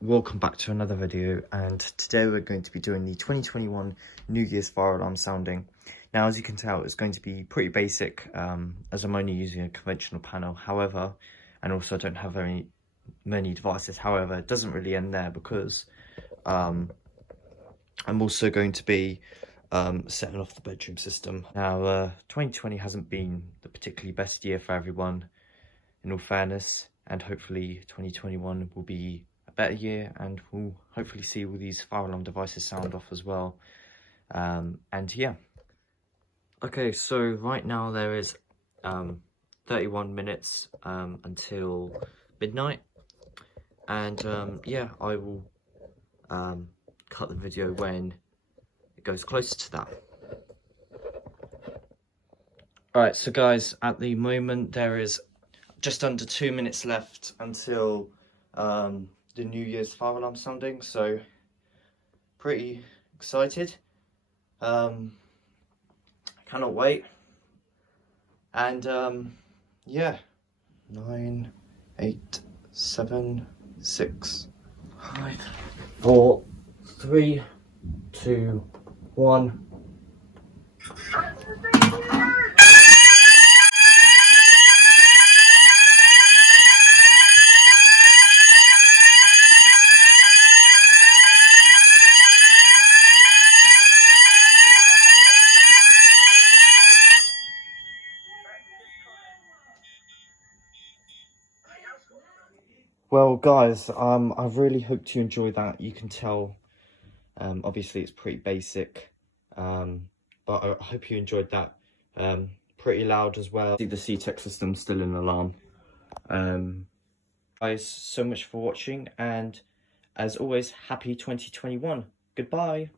Welcome back to another video, and today we're going to be doing the 2021 New Year's fire alarm sounding. Now, as you can tell, it's going to be pretty basic, as I'm only using a conventional panel. However, and also I don't have very many devices. However, it doesn't really end there, because I'm also going to be setting off the bedroom system. Now, 2020 hasn't been the particularly best year for everyone, in all fairness, and hopefully 2021 will be a better year, and we'll hopefully see all these fire alarm devices sound off as well. And yeah. Okay, so right now there is 31 minutes until midnight, and yeah, I will cut the video when it goes closer to that. Alright, so guys, at the moment there is just under 2 minutes left until the New Year's fire alarm sounding, so pretty excited. I cannot wait. And yeah, 9, 8, 7, 6, 5, 4, 3, 2, 1. Well, guys, I really hope you enjoyed that. You can tell, obviously it's pretty basic, but I hope you enjoyed that. Pretty loud as well. See the CTEK system still in alarm. Guys, so much for watching, and as always, happy 2021. Goodbye.